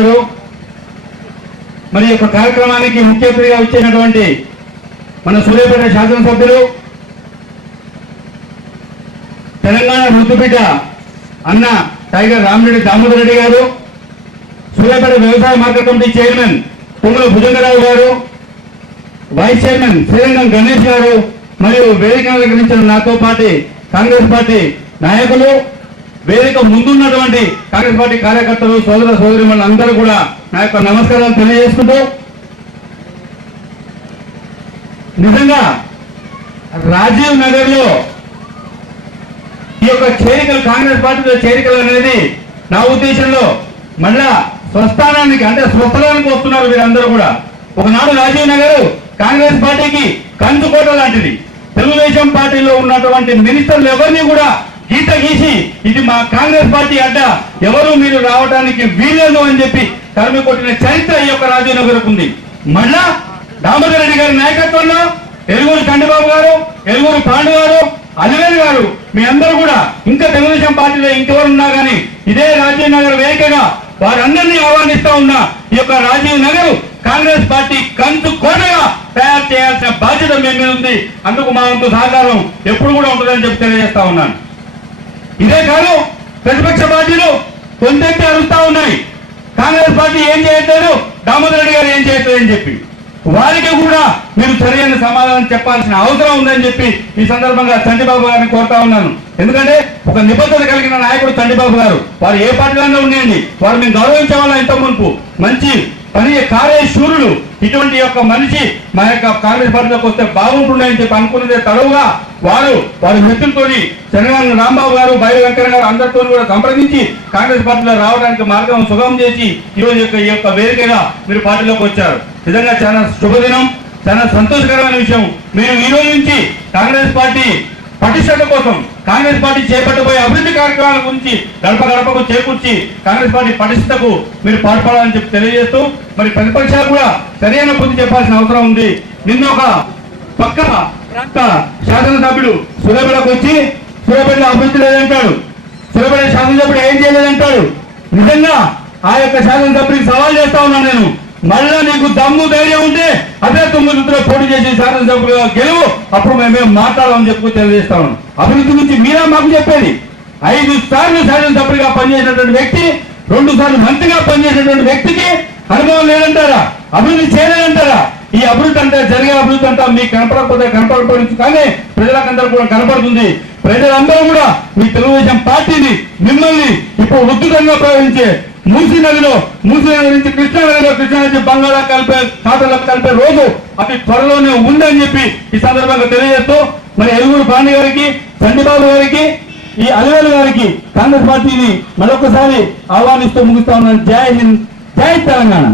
ఉన్నారు మరి యొక్క కార్యక్రమానికి ముఖ్య అతిథిగా వచ్చేటటువంటి మన సూర్యాపేట శాసనసభ్యులు తెలంగాణ రుతుబిడ్డ అన్న టైగర్ రామిరెడ్డి దామోదర్ రెడ్డి గారు సూర్యాపేట వ్యవసాయ market committee chairman Pongula Bhujangarao గారు వైస్ చైర్మన్ శ్రీరంగం గణేష్ గారు మరియు వేదిక అలంకరించిన నాతో పాటు కాంగ్రెస్ పార్టీ నాయకులు వేదిక ముందున్నటువంటి కాంగ్రెస్ పార్టీ కార్యకర్తలు సోదర సోదరి అందరూ కూడా నా యొక్క నమస్కారాలు తెలియజేసుకుంటూ నిజంగా రాజీవ్ నగర్లో ఈ యొక్క చేరికలు కాంగ్రెస్ పార్టీలో చేరికలు అనేది నా ఉద్దేశంలో మళ్ళా స్వస్థానానికి అంటే స్వస్థలానికి వస్తున్నారు వీరందరూ కూడా. ఒకనాడు రాజీవ్ నగర్ కాంగ్రెస్ పార్టీకి కంచుకోట లాంటిది. తెలుగుదేశం పార్టీలో ఉన్నటువంటి మినిస్టర్లు ఎవరిని కూడా గీత గీసి ఇది మా కాంగ్రెస్ పార్టీ అడ్డ. ఎవరు మీరు రావడానికి వీలేదు అని చెప్పి తరిమి కొట్టిన చరిత్ర ఈ యొక్క రాజీవ్ ఉంది మళ్ళా దామోదర్ రెడ్డి గారి నాయకత్వంలో ఎలుగురు చండబాబు గారు ఎలుగురు పాండు గారు అలివేలు గారు మీ అందరూ కూడా ఇంకా తెలుగుదేశం పార్టీలో ఇంకెవరు ఉన్నా కానీ ఇదే రాజీవ్ నగర్ వేదికగా వారందరినీ ఆహ్వానిస్తా ఉన్నా ఈ యొక్క రాజీవ్ నగర్ కాంగ్రెస్ పార్టీ కంచు కోటగా తయారు చేయాల్సిన బాధ్యత మీ మీద ఉంది. అందుకు మా వంతు సహకారం ఎప్పుడు కూడా ఉంటుందని చెప్పి తెలియజేస్తా ఉన్నాను. ఇదే కాదు ప్రతిపక్ష పార్టీలు కొంతెత్తి అరుస్తా ఉన్నాయి. కాంగ్రెస్ పార్టీ ఏం చేయట్లేదు దామోదర్ రెడ్డి గారు ఏం చేయట్లేదు అని చెప్పి. వారికి కూడా మీరు సరైన సమాధానం చెప్పాల్సిన అవసరం ఉందని చెప్పి ఈ సందర్భంగా చంటిబాబు గారిని కోరుతా ఉన్నాను. ఎందుకంటే ఒక నిబద్ధత కలిగిన నాయకుడు చంటిబాబు గారు వారు ఏ పార్టీలో ఉండండి వారు మేము గౌరవించే ఇంత మునుపు. మంచి పని కార్య ఇటువంటి యొక్క మనిషి మా యొక్క కాంగ్రెస్ పార్టీలోకి వస్తే బాగుంటుందని చెప్పి అనుకున్నదే తడవుగా వారు వారి మిత్రులతోని చంద్రబాబు రాంబాబు గారు బైర వెంకయ్య గారు అందరితో కూడా సంప్రదించి కాంగ్రెస్ పార్టీలో రావడానికి మార్గం సుగమం చేసి ఈరోజు యొక్క ఈ యొక్క వేదికగా మీరు పార్టీలోకి వచ్చారు. నిజంగా చాలా శుభదినం చాలా సంతోషకరమైన విషయం. మేము ఈ రోజు నుంచి కాంగ్రెస్ పార్టీ పటిష్టత కోసం కాంగ్రెస్ పార్టీ చేపట్టబోయే అభివృద్ధి కార్యక్రమాల గురించి గడప గడపకు చేకూర్చి కాంగ్రెస్ పార్టీ పటిష్టకు మీరు పాటుపడాలని చెప్పి తెలియజేస్తూ మరి ప్రతిపక్షాలు కూడా సరైన బుద్ధి చెప్పాల్సిన అవసరం ఉంది. నిన్న ఒక పక్క ప్రాంత శాసనసభ్యుడు సురబిడకు వచ్చి సురేపేటలో అభివృద్ధి లేదంటాడు. సురేపేట శాసనసభ్యుడు ఏం చేయలేదంటాడు? నిజంగా ఆ యొక్క శాసనసభ్యుడికి సవాల్ చేస్తా ఉన్నాను నేను. మళ్ళా నీకు దమ్ము ధైర్యం ఉంటే అదే తొమ్మిదిలో పోటీ చేసి శాసనసభ్యులుగా గెలువు. అప్పుడు మేమేం మాట్లాడమని చెప్పి తెలియజేస్తా అభివృద్ధి గురించి మీరా మాకు చెప్పేది. ఐదు సార్లు శాసనసభ్యుడిగా పనిచేసినటువంటి వ్యక్తి రెండు సార్లు మంత్రిగా పనిచేసినటువంటి వ్యక్తికి అనుభవం లేదంటారా? అభివృద్ధి చేయలేదంటారా? ఈ అభివృద్ధి అంటే జరిగే అభివృద్ధి అంతా మీకు కనపడకపోతే కనపడకపోవచ్చు. కానీ ప్రజలకందరూ కూడా కనపడుతుంది. ప్రజలందరూ కూడా మీ తెలుగుదేశం పార్టీని మిమ్మల్ని ఇప్పుడు ఉద్దుతంగా ప్రయోగించే మూసీ నదిలో మూసీ నది నుంచి కృష్ణా నదిలో కృష్ణా నుంచి బంగాళా కలిపే ఖాతాలకు కలిపే రోజు అతి త్వరలోనే ఉందని చెప్పి ఈ సందర్భంగా తెలియజేస్తూ మరి ఎలుగురు పాండి గారికి చండీబాబు గారికి ఈ అలివేలు గారికి కాంగ్రెస్ పార్టీని మరొకసారి ఆహ్వానిస్తూ ముగిస్తా ఉన్నాను. జై హింద్ జై తెలంగాణ.